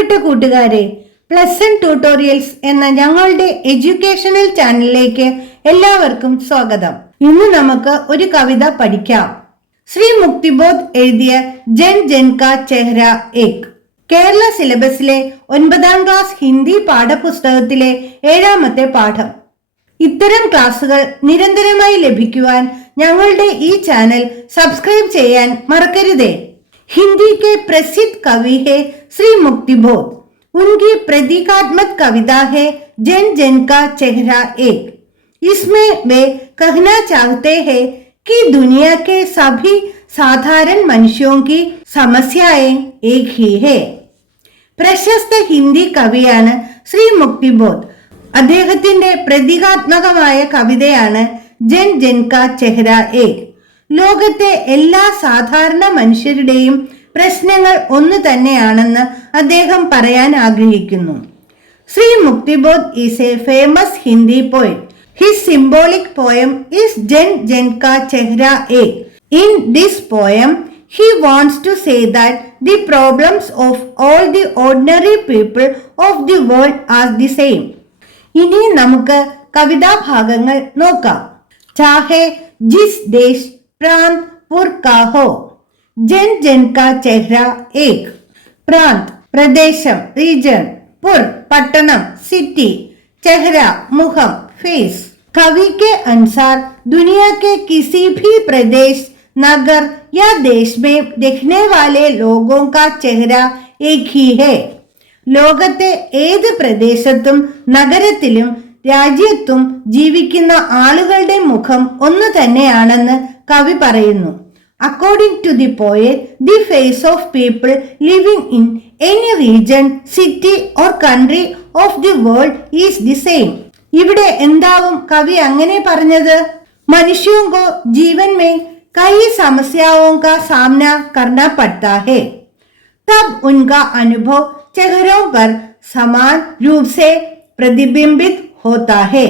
പ്രിയപ്പെട്ട കൂട്ടുകാരെ, pleasant tutorials എന്ന ഞങ്ങളുടെ എഡ്യൂക്കേഷണൽ ചാനലിലേക്ക് എല്ലാവർക്കും സ്വാഗതം. ഇന്ന് നമുക്ക് ഒരു കവിത പഠിക്കാം. ശ്രീ മുക്തിബോധ് എഴുതിയ ജൻ ജൻ കാ ചെഹ്ര ഏക്. കേരള സിലബസിലെ 9ാം ക്ലാസ് ഹിന്ദി പാഠപുസ്തകത്തിലെ 7ാമത്തെ പാഠം. ഇത്തരം ക്ലാസുകൾ നിരന്തരമായി ലഭിക്കുവാൻ ഞങ്ങളുടെ ഈ ചാനൽ സബ്സ്ക്രൈബ് ചെയ്യാൻ മറക്കരുതേ. हिंदी के प्रसिद्ध कवि है श्री मुक्तिबोध. उनकी प्रतीकात्मक कविता है जन जन का चेहरा एक. इसमें वे कहना चाहते हैं कि दुनिया के सभी साधारण मनुष्यों की समस्याएं एक ही है. പ്രശസ്ത ഹിന്ദി കവിയാണ് ശ്രീ മുക്തിബോധ്. അദ്ദേഹത്തിന്റെ പ്രതീകാത്മകമായ കവിതയാണ് ജൻ ജൻ കാ ചെഹ്ര ഏക്. ലോകത്തെ എല്ലാ സാധാരണ മനുഷ്യരുടെയും പ്രശ്നങ്ങൾ ഒന്ന് തന്നെയാണെന്ന് അദ്ദേഹം പറയാൻ ആഗ്രഹിക്കുന്നു. Shri Muktibodh is a famous Hindi poet. His symbolic poem is Jan Jan Ka Chehra Ek. In this poem he wants to say that the problems of all the ordinary people of the world are the same. ഇനി നമുക്ക് കവിതാഭാഗങ്ങൾ നോക്കാം. ചാഹേ ജിസ് ദേശ് प्रांत पुर का हो. जन जन का चेहरा एक. प्रांत प्रदेशम रीजन, पुर पट्टनम सिटी, चेहरा मुखम फेस. कवि के अनुसार दुनिया के किसी भी प्रदेश, नगर या देश में दिखने वाले लोगों का चेहरा एक ही है. ലോകത്തെ ഏത് പ്രദേശത്തും നഗരത്തിലും രാജ്യത്തും ജീവിക്കുന്ന ആളുകളുടെ മുഖം ഒന്ന് തന്നെയാണെന്ന് കവി പറയുന്നു. According to the poet, the face of people living in any region, city or country of the world is the same. ഇവിടെ എന്താവും കവി അങ്ങനെ പറഞ്ഞത്? മനുഷ്യോं को जीवन में कई समस्याओं का सामना करना पड़ता है, तब उनका अनुभव चेहरों पर समान रूप से प्रतिबिंबित होता है.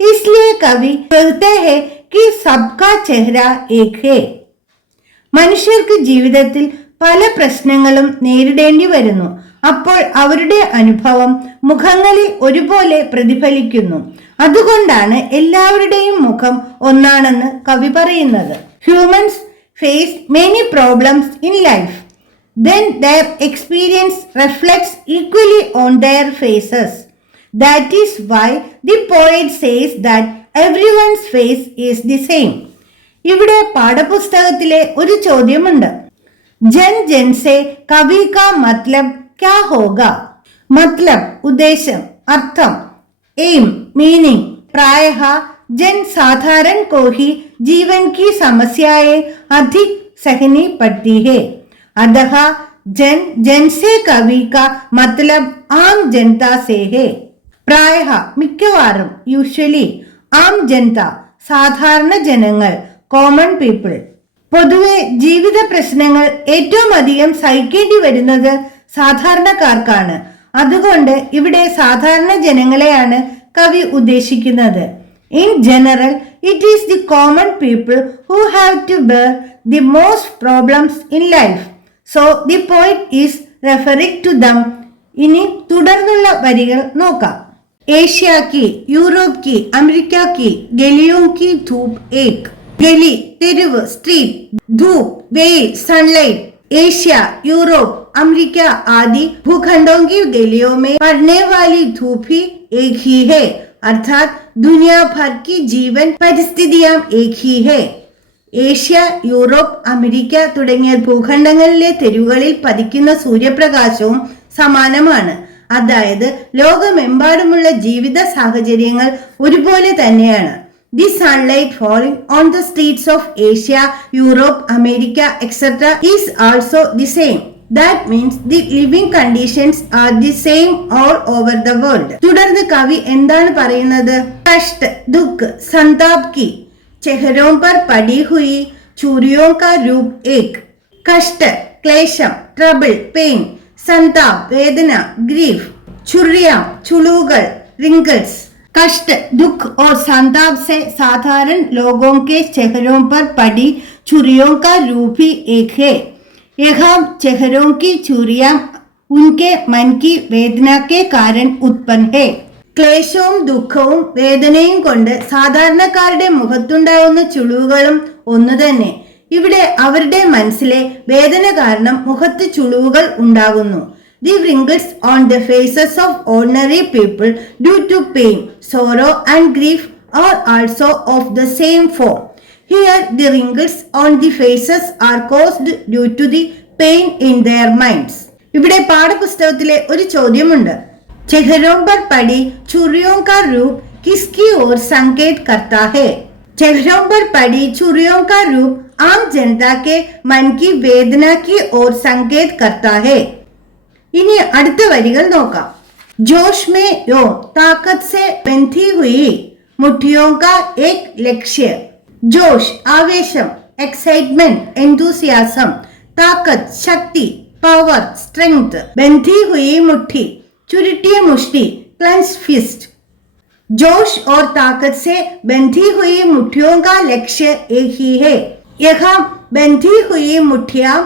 इसलिए कवि कहते हैं कि सबका ചെഹ്ര ഏക് ഹേ. മനുഷ്യർക്ക് ജീവിതത്തിൽ പല പ്രശ്നങ്ങളും നേരിടേണ്ടി വരുന്നു. അപ്പോൾ അവരുടെ അനുഭവം മുഖങ്ങളിൽ ഒരുപോലെ പ്രതിഫലിക്കുന്നു. അതുകൊണ്ടാണ് എല്ലാവരുടെയും മുഖം ഒന്നാണെന്ന് കവി പറയുന്നത്. Humans face many problems in life. Then their experience reflects equally on their faces. That is why the poet says that everyone's face is the same. ഇവിടെ പാഠപുസ്തകത്തിലെ ഒരു ചോദ്യമുണ്ട്. ജൻ ജൻ സെ കവി കാ മത്ലബ് ക്യാ ഹോഗ? മത്ലബ് ഉദ്ദേശം, അർത്ഥം, എയിം മീനിങ്. പ്രായഃ ജൻ സാധാरण को ही जीवन की समस्याएं अधिक सहनी पड़ती है. अतः जन जन से कवि का मतलब आम जनता से है. പ്രായഃ മിക്കവാറും, യൂഷ്വലി, ആം ജനത സാധാരണ ജനങ്ങൾ, കോമൺ പീപ്പിൾ. പൊതുവെ ജീവിത പ്രശ്നങ്ങൾ ഏറ്റവും അധികം സഹിക്കേണ്ടി വരുന്നത് സാധാരണക്കാർക്കാണ്. അതുകൊണ്ട് ഇവിടെ സാധാരണ ജനങ്ങളെയാണ് കവി ഉദ്ദേശിക്കുന്നത്. In general it is the common people who have to bear the most problems in life. So the poet is referring to them. ഇനി തുടർന്നുള്ള വരികൾ നോക്കാം. एशिया की, यूरोप की, अमेरिका की गलियों की धूप एक. गली तेरुव, स्ट्रीट, धूप well, sunlight. Asia, Europe, America आदि भूखंडों की गलियों में पड़ने वाली धूप ही एक ही है. अर्थात दुनिया भर की जीवन परिस्थितियां एक ही है. ഏഷ്യ, യൂറോപ്പ്, അമേരിക്ക തുടങ്ങിയ ഭൂഖണ്ഡങ്ങളിലെ തെരുവുകളിൽ പതിക്കുന്ന സൂര്യപ്രകാശവും സമാനമാണ്. അതായത് ലോകമെമ്പാടുമുള്ള ജീവിത സാഹചര്യങ്ങൾ ഒരുപോലെ തന്നെയാണ്. The sunlight falling on the streets of Asia, Europe, America etcetera is also the same. That means the living conditions are the same all over the world. തുടർന്ന് കവി എന്താണ് പറയുന്നത്? കഷ്ട്, ദുഃഖ്, സന്താപ് की चेहरों पर पड़ी हुई चूरियों का रूप एक. कष्ट क्लेशम, ट्रबल पेन, संताप वेदना ग्रीफ, छुर्रियां चुलुകൾ रिंकल्स. कष्ट, दुख और संताप से साधारण लोगों के चेहरों पर पड़ी छुरियों का रूप ही एक है. यहाँ चेहरों की चूरियां उनके मन की वेदना के कारण उत्पन्न है. ക്ലേശവും ദുഃഖവും വേദനയും കൊണ്ട് സാധാരണക്കാരുടെ മുഖത്തുണ്ടാവുന്ന ചുളിവുകളും ഒന്നു തന്നെ. ഇവിടെ അവരുടെ മനസ്സിലെ വേദന കാരണം മുഖത്ത് ചുളിവുകൾ ഉണ്ടാകുന്നു. The wrinkles on the faces of ordinary people due to pain, sorrow and grief are also of the same form. Here the wrinkles on the faces are caused due to the pain in their minds. ഇവിടെ പാഠപുസ്തകത്തിലെ ഒരു ചോദ്യമുണ്ട്. चेहरों पर पड़ी छुरियों का रूप किसकी ओर संकेत करता है? चेहरों पर पड़ी छुरियों का रूप आम जनता के मन की वेदना की ओर संकेत करता है. इनी അടുത്ത വരികൾ നോക്കാം. जोश में यो ताकत से बंधी हुई मुट्ठियों का एक लक्ष्य. जोश आवेशം, एक्साइटमेंट, एंथुसियाज्म, ताकत शक्ति, पावर स्ट्रेंथ, बंधी हुई मुट्ठी चुरटिയ मुष्टि, क्लेंच्ड फिस्ट. जोश और ताकत से बंधी हुई मुट्ठियों का लक्ष्य एक ही है. यहाँ बंधी हुई मुट्ठियां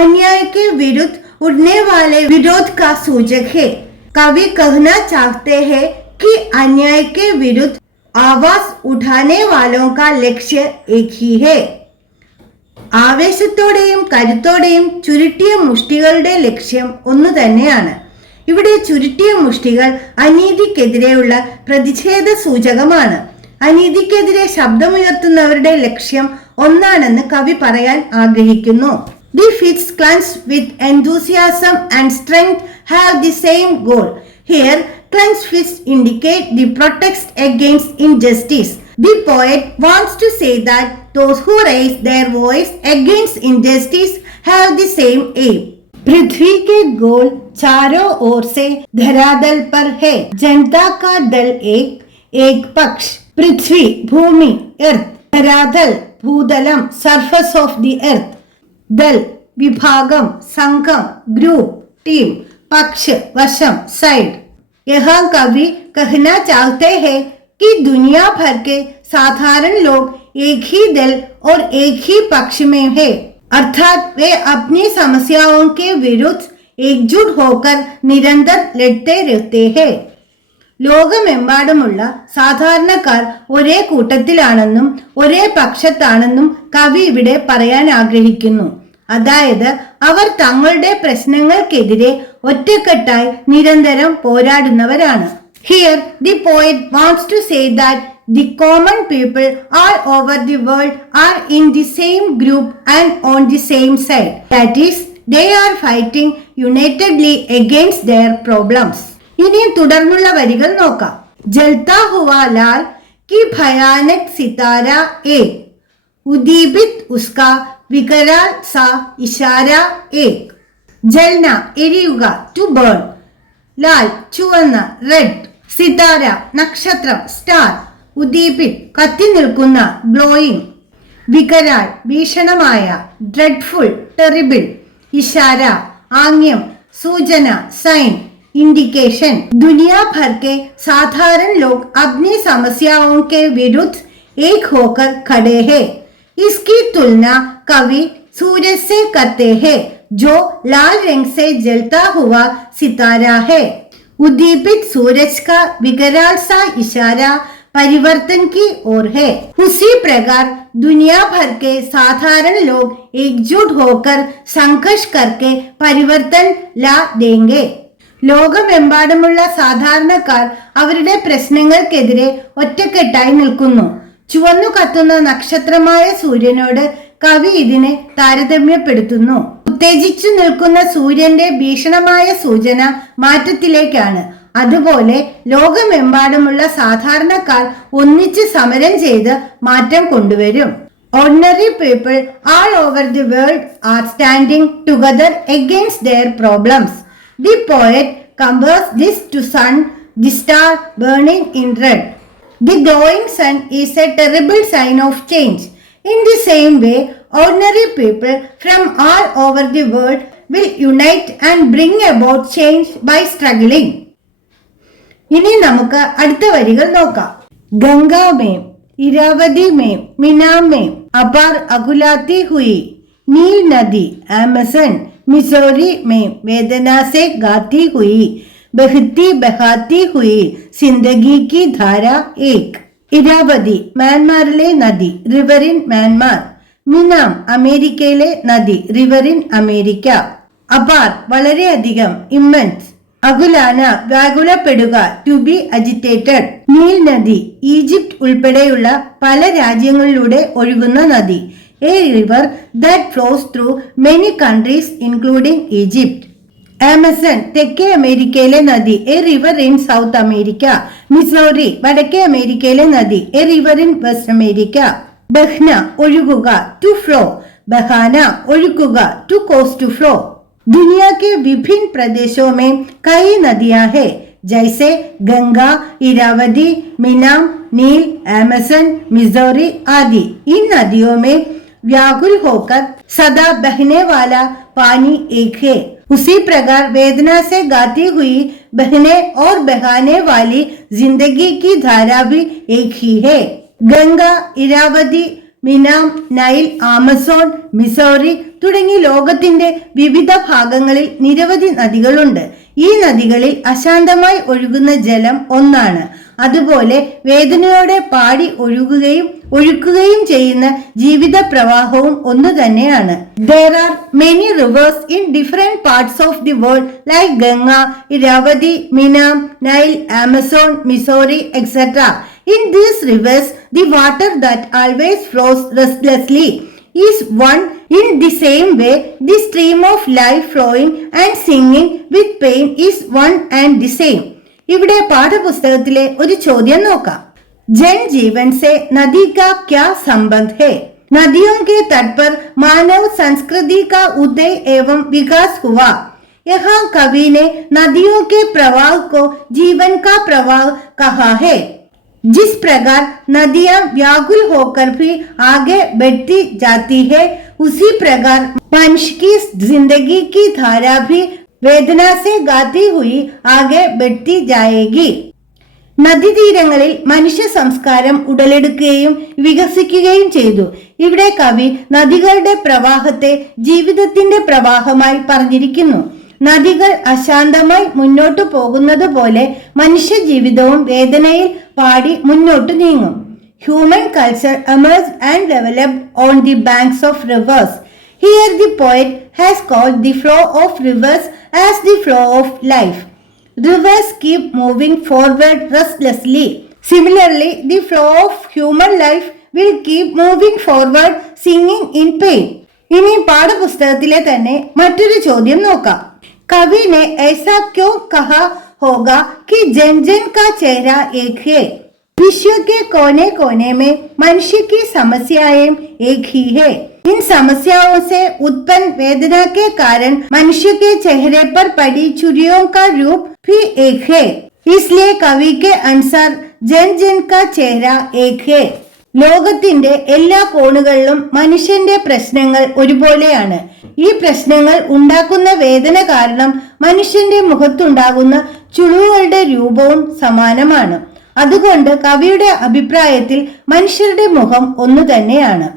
अन्याय के विरुद्ध उड़ने वाले विरोध का सूचक है. कवि कहना चाहते हैं कि अन्याय के विरुद्ध आवाज उठाने वालों का लक्ष्य एक ही है. ആവേശത്തോടെയും കരുത്തോടെയും ചുരുട്ടിയ മുഷ്ടികളുടെ ലക്ഷ്യം ഒന്നു തന്നെയാണ്. ഇവിടെ ചുരുട്ടിയ മുഷ്ടികൾ അനീതിക്കെതിരെയുള്ള പ്രതിഷേധ സൂചകമാണ്. അനീതിക്കെതിരെ ശബ്ദമുയർത്തുന്നവരുടെ ലക്ഷ്യം ഒന്നാണെന്ന് കവി പറയാൻ ആഗ്രഹിക്കുന്നു. The fists clenched with enthusiasm and strength have the same goal. Here, clenched fists indicate the protest against injustice. The poet wants to say that those who raise their voice against injustice have the same aim. पृथ्वी के गोल चारों ओर से धरातल पर है. जनता का दल एक पक्ष. पृथ्वी भूमि अर्थ, धरातल भूतलम സർഫസ് ഓഫ് ദി എർത്ത്, दल विभागम संघम ग्रुप टीम, पक्ष वशम साइड. यहाँ कवि कहना चाहते हैं कि दुनिया भर के साधारण लोग एक ही दल और एक ही पक्ष में है. अर्थात वे अपनी समस्याओं के विरुद्ध एकजुट होकर निरंतर लड़ते रहते हैं. ലോകമെമ്പാടുമുള്ള സാധാരണക്കാർ ഒരേ കൂട്ടത്തിലാണെന്നും ഒരേ പക്ഷത്താണെന്നും കവി ഇവിടെ പറയാൻ ആഗ്രഹിക്കുന്നു. അതായത് അവർ തങ്ങളുടെ പ്രശ്നങ്ങൾക്കെതിരെ ഒറ്റക്കെട്ടായി നിരന്തരം പോരാടുന്നവരാണ്. Here the poet wants to say that the common people all over the world are in the same group and on the same side. That is, they are fighting unitedly against their problems. ഇനി തുടർന്നുള്ള വരികൾ നോക്കാം. ജൽത്താ ഹുവാ ലാൽ की भयानक सितारा एक, उदीपित उसका विकराल सा इशारा एक. ജൽന എരിയുക, ടു ബേൺ. ലാൽ ചുവന്ന, റെഡ്. സിതാര നക്ഷത്രം, സ്റ്റാർ. ഉദീപിത് കത്തി നിൽക്കുന്ന, ഗ്ലോയിങ്. വികരാൽ ഭീഷണമായ, ഡ്രെഡ്ഫുൾ, ടെറിബിൾ. ഇഷാര ആംഗ്യം, സൂചന, സൈൻ, इंडिकेशन. दुनिया भर के साधारण लोग अपनी समस्याओं के विरुद्ध एक होकर खड़े हैं. इसकी तुलना कवि सूरज से करते हैं जो लाल रंग से जलता हुआ सितारा है. उद्दीपित सूरज का विकराल सा इशारा परिवर्तन की ओर है. उसी प्रकार दुनिया भर के साधारण लोग एकजुट होकर संघर्ष करके परिवर्तन ला देंगे. ലോകമെമ്പാടുമുള്ള സാധാരണക്കാർ അവരുടെ പ്രശ്നങ്ങൾക്കെതിരെ ഒറ്റക്കെട്ടായി നിൽക്കുന്നു. ചുവന്നു കത്തുന്ന നക്ഷത്രമായ സൂര്യനോട് കവി ഇതിനെ താരതമ്യപ്പെടുത്തുന്നു. ഉത്തേജിച്ചു നിൽക്കുന്ന സൂര്യന്റെ ഭീഷണമായ സൂചന മാറ്റത്തിലേക്കാണ്. അതുപോലെ ലോകമെമ്പാടുമുള്ള സാധാരണക്കാർ ഒന്നിച്ച് സമരം ചെയ്ത് മാറ്റം കൊണ്ടുവരും. Ordinary people all over the world are standing together against their problems. The poet compares this to sun, the star burning in red. The glowing sun is a terrible sign of change. In the same way, ordinary people from all over the world will unite and bring about change by struggling. ഇനി നമുക്ക് അടുത്ത വരികൾ നോക്കാം. ഗംഗാ में, इरावती में, मीना में अपार अकुलाती हुई नील नदी, अमेज़न मिसौरी में वेदना से गाती हुई बहती बहाती हुई जिंदगी की धारा एक. ഇരാവതി മ്യാൻമാറിലെ നദി, റിവർ ഇൻ മ്യാൻമാർ. മിനാം അമേരിക്കയിലെ നദി, റിവർ ഇൻ അമേരിക്ക. അപാർ വളരെയധികം, ഇമ്മൻസ്. അകുലാന വ്യാകുലപ്പെടുക, ടു ബി അജിറ്റേറ്റഡ്. നീൽ നദി ഈജിപ്ത് ഉൾപ്പെടെയുള്ള പല രാജ്യങ്ങളിലൂടെ ഒഴുകുന്ന നദി, a river that flows through many countries including Egypt. Amazon തെക്കേ അമേരിക്കയിലെ നദി, a river in South America. Missouri വടക്കേ അമേരിക്കയിലെ നദി, a river in West America. ബഹ്ന ഒഴുകുക, ടു ഫ്ലോ. ബഹാന ഒഴുകുക, ടു കോസ് ടു ഫ്ലോ. दुनिया के विभिन्न प्रदेशों में कई नदियां हैं, जैसे गंगा, इरावती, मीनाम, नील, अमेज़न, मिजोरी आदि. इन नदियों में व्याकुल होकर सदा बहने वाला पानी एक है. उसी प्रकार वेदना से गाती हुई बहने और बहाने वाली जिंदगी की धारा भी एक ही है. Ganga, Iravati, Menam, Nile, Amazon, Missouri തുടങ്ങി ലോകത്തിന്റെ വിവിധ ഭാഗങ്ങളിൽ നിരവധി നദികളുണ്ട്. ഈ നദികളിൽ അശാന്തമായി ഒഴുകുന്ന ജലം ഒന്നാണ്. അതുപോലെ വേദനയോടെ പാടി ഒഴുക്കുകയും ചെയ്യുന്ന ജീവിത പ്രവാഹവും ഒന്നു തന്നെയാണ്. There are many rivers in different parts of the world like Ganga, Iravati, Minam, Nile, Amazon, Missouri, etc. In these rivers, the water that always flows restlessly is one. In the same way, the stream of life flowing and singing with pain is one and the same. ഇവിടെ പാഠപുസ്തകത്തിലെ ഒരു ചോദ്യം നോക്കാം. जन जीवन से नदी का क्या संबंध है? नदियों के तट पर मानव संस्कृति का उदय एवं विकास हुआ. यहाँ कवि ने नदियों के प्रवाह को जीवन का प्रवाह कहा है. जिस प्रकार नदियां व्याकुल होकर भी आगे बढ़ती जाती है, उसी प्रकार मनुष्य की जिंदगी की धारा भी वेदना से गाती हुई आगे बढ़ती जाएगी. നദീതീരങ്ങളിൽ മനുഷ്യ സംസ്കാരം ഉടലെടുക്കുകയും വികസിക്കുകയും ചെയ്തു. ഇവിടെ കവി നദികളുടെ പ്രവാഹത്തെ ജീവിതത്തിന്റെ പ്രവാഹമായി പറഞ്ഞിരിക്കുന്നു. നദികൾ അശാന്തമായി മുന്നോട്ടു പോകുന്നത് പോലെ മനുഷ്യ ജീവിതവും വേദനയിൽ പാടി മുന്നോട്ടു നീങ്ങും. Human culture emerged and developed on the banks of rivers. Here the poet has called the flow of rivers as the flow of life. Rivers keep moving forward restlessly. Similarly, the flow of human life will keep moving forward singing in pain. ഇനി പാഠപുസ്തകത്തിലെ തന്നെ മറ്റൊരു ചോദ്യം നോക്കാം. कवि ने ऐसा क्यों कहा होगा कि जन जन का चेहरा एक है? विश्व के कोने कोने में मनुष्य की समस्याएं एक ही है. इन समस्याओं से उत्पन्न वेदना के कारण मनुष्य के चेहरे पर पड़ी चुरियों का रूप भी एक है. इसलिए कवि के अनुसार जन जन का चेहरा एक है. ലോകത്തിന്റെ എല്ലാ കോണുകളിലും മനുഷ്യന്റെ പ്രശ്നങ്ങൾ ഒരുപോലെയാണ്. ഈ പ്രശ്നങ്ങൾ ഉണ്ടാക്കുന്ന വേദന കാരണം മനുഷ്യന്റെ മുഖത്തുണ്ടാകുന്ന ചുളിവുകളുടെ രൂപവും സമാനമാണ്. അതുകൊണ്ട് കവിയുടെ അഭിപ്രായത്തിൽ മനുഷ്യരുടെ മുഖം ഒന്നു തന്നെയാണ്.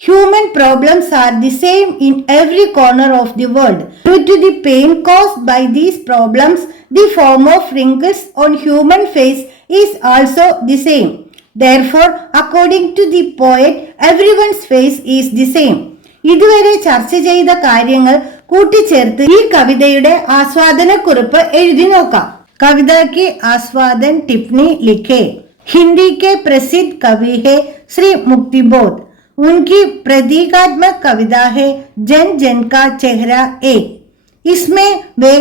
Human problems are the same in every corner of the world. Due to the pain caused by these problems, the form of wrinkles on human face is also the same. Therefore, according to the poet, everyone's face is the same. ഇതുവരെ ചർച്ച ചെയ്ത കാര്യങ്ങൾ കൂട്ടിച്ചേർത്ത് ഈ കവിതയുടെ ആസ്വാദനക്കുറിപ്പ് എഴുതി നോക്കാം. कविता की आस्वादन टिप्पणी लिखे. हिंदी के प्रसिद्ध कवि है श्री मुक्तिबोध. उनकी प्रतीकात्मक कविता है जन जन का चेहरा एक. इसमें वे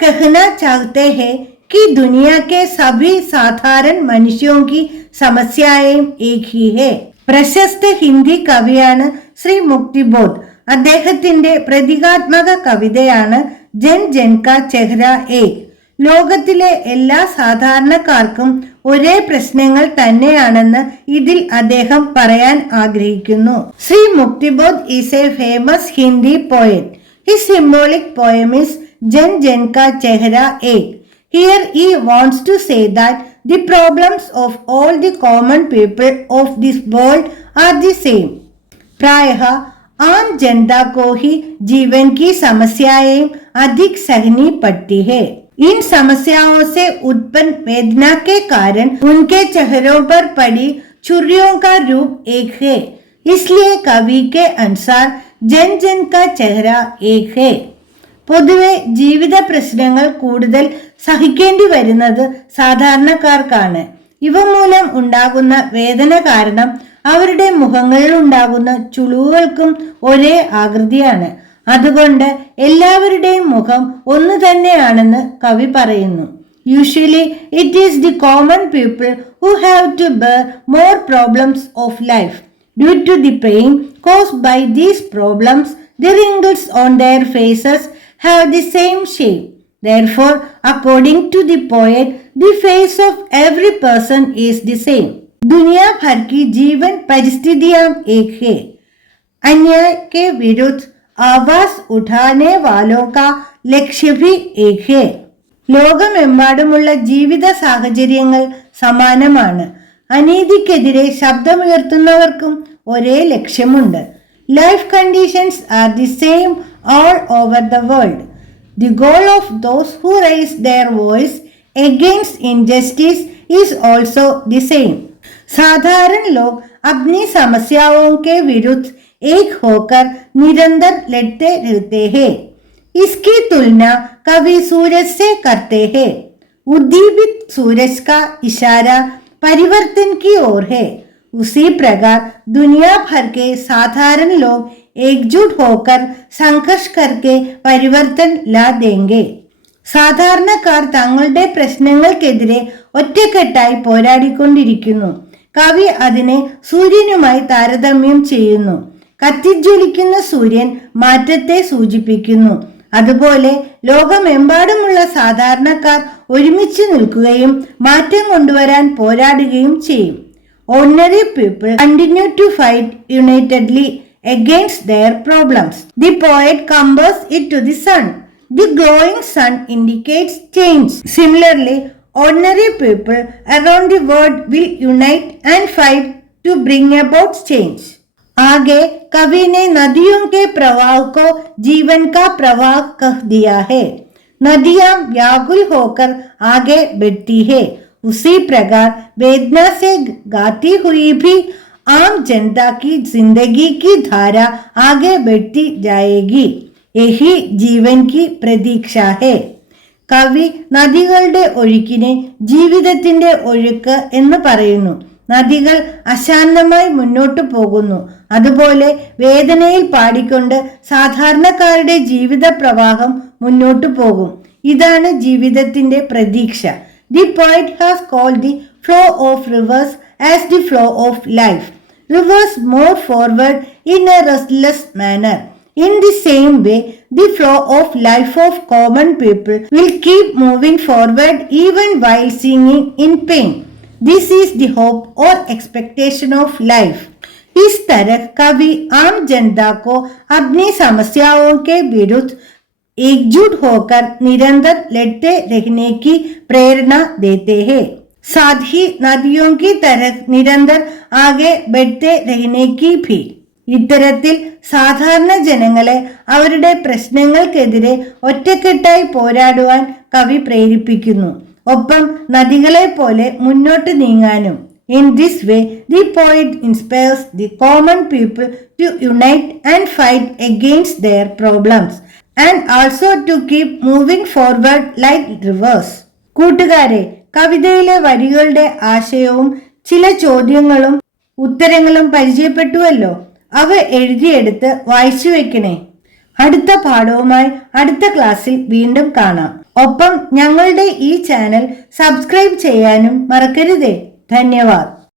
कहना चाहते हैं कि दुनिया के सभी साधारण मनुष्यों की समस्याएं एक ही है. പ്രശസ്ത ഹിന്ദി കവിയാണ് ശ്രീ മുക്തിബോധ്. അദ്ദേഹത്തിന്റെ പ്രതീകാത്മക കവിതയാണ് ജൻ ജൻ കാ ചെഹ്റ ഏക്. ലോകത്തിലെ എല്ലാ സാധാരണക്കാർക്കും ഒരേ പ്രശ്നങ്ങൾ തന്നെയാണെന്ന് ഇതിൽ അദ്ദേഹം പറയാൻ ആഗ്രഹിക്കുന്നു. Shri Muktibodh is a famous Hindi poet. His symbolic poem is Jan Jan Ka Chehra Ek. Here he wants to say that the problems of all the common people of this world are the same. प्रायः आम जनता को ही जीवन की समस्याएं अधिक सहनी पड़ती है। इन समस्याओं से उत्पन्न वेदना के कारण उनके चेहरों पर पड़ी छुरियों का रूप एक है। इसलिए कवि के अनुसार जन जन का चेहरा एक है। പൊതുവെ ജീവിത പ്രശ്നങ്ങൾ കൂടുതൽ സഹിക്കേണ്ടി വരുന്നത് സാധാരണക്കാർക്കാണ്. ഇവ മൂലം ഉണ്ടാകുന്ന വേദന കാരണം അവരുടെ മുഖങ്ങളിൽ ഉണ്ടാകുന്ന ചുളിവുകൾക്കും ഒരേ ആകൃതിയാണ്. അതുകൊണ്ട് എല്ലാവരുടെയും മുഖം ഒന്ന് തന്നെയാണെന്ന് കവി പറയുന്നു. Usually it is the common people who have to bear more problems of life. Due to the pain caused by these problems the wrinkles on their faces have the same shape. Therefore, according to the poet, the face of every person is the same. दुनिया भर की जीवन परिस्थितियां एक है. अन्याय के विरुद्ध आवाज उठाने वालों का लक्ष्य भी एक है. ലോകമെമ്പാടുമുള്ള ജീവിത സാഹചര്യങ്ങൾ സമാനമാണ്. അനീതിക്കെതിരെ ശബ്ദമുയർത്തുന്നവർക്കും ഒരേ ലക്ഷ്യമുണ്ട്. Life conditions are the same all over the world. The goal of those who raise their voice against injustice is also the same. साधारण लोग अपनी समस्याओं के विरुद्ध एक होकर निरंतर लड़ते रहते हैं. इसकी तुलना कवि सूरज से करते हैं. उद्दीपित सूरज का इशारा परिवर्तन की ओर है. उसी प्रकार दुनिया भर के साधारण लोग एकजुट होकर संघर्ष करके परिवर्तन ला देंगे. സാധാരണക്കാർ തങ്ങളുടെ പ്രശ്നങ്ങൾക്കെതിരെ ഒറ്റക്കെട്ടായി പോരാടിക്കൊണ്ടിരിക്കുന്നു. കവി അതിനെ സൂര്യനുമായി താരതമ്യം ചെയ്യുന്നു. കത്തിജ്വലിക്കുന്ന സൂര്യൻ മാറ്റത്തെ സൂചിപ്പിക്കുന്നു. അതുപോലെ ലോകമെമ്പാടുമുള്ള സാധാരണക്കാർ ഒരുമിച്ച് നിൽക്കുകയും മാറ്റം കൊണ്ടുവരാൻ പോരാടുകയും ചെയ്യും. Ordinary people continue to fight unitedly against their problems. The poet compares it to the sun. The glowing sun indicates change. Similarly, ordinary people around the world will unite and fight to bring about change. आगे कवि ने नदियों के प्रवाह को जीवन का प्रवाह कह दिया है. नदियां व्याकुल होकर आगे बढ़ती है. उसी प्रकार वेदना से गाती हुई भी आम जनता की जिंदगी की धारा आगे बढ़ती जाएगी. यही जीवन की प्रतीक्षा है. കവി നദികളുടെ ഒഴുക്കിനെ ജീവിതത്തിന്റെ ഒഴുക്ക് എന്ന് പറയുന്നു. നദികൾ അശാന്തമായി മുന്നോട്ടു പോകുന്നു. അതുപോലെ വേദനയിൽ പാടിക്കൊണ്ട് സാധാരണക്കാരുടെ ജീവിത പ്രവാഹം മുന്നോട്ടു പോകും. ഇതാണ് ജീവിതത്തിന്റെ പ്രതീക്ഷ. The poet has called the flow of rivers as the flow of life. Rivers move forward in a restless manner. In the same way, the flow of life of common people will keep moving forward even while singing in pain. This is the hope or expectation of life. इस तरह कवि आम जनता को अपनी समस्याओं के विरुद्ध एकजुट होकर निरंतर लड़ते रहने की प्रेरणा देते हैं. साथ ही नदियों की तरह निरंतर आगे बढ़ते रहने की भी. ഇത്തരത്തിൽ സാധാരണ ജനങ്ങളെ അവരുടെ പ്രശ്നങ്ങൾക്കെതിരെ ഒറ്റക്കെട്ടായി പോരാടുവാൻ കവി പ്രേരിപ്പിക്കുന്നു. ഒപ്പം നദികളെ പോലെ മുന്നോട്ട് നീങ്ങാനും. In this way, the poet inspires the common people to unite and fight against their problems and also to keep moving forward like rivers. കൂട്ടുകാരെ, കവിതയിലെ വരികളുടെ ആശയവും ചില ചോദ്യങ്ങളും ഉത്തരങ്ങളും പരിചയപ്പെട്ടുവല്ലോ. അവ എഴുതിയെടുത്ത് വായിച്ചു വെക്കണേ. അടുത്ത പാഠവുമായി അടുത്ത ക്ലാസ്സിൽ വീണ്ടും കാണാം. ഒപ്പം ഞങ്ങളുടെ ഈ ചാനൽ സബ്സ്ക്രൈബ് ചെയ്യാനും മറക്കരുതേ. ധന്യവാദ്.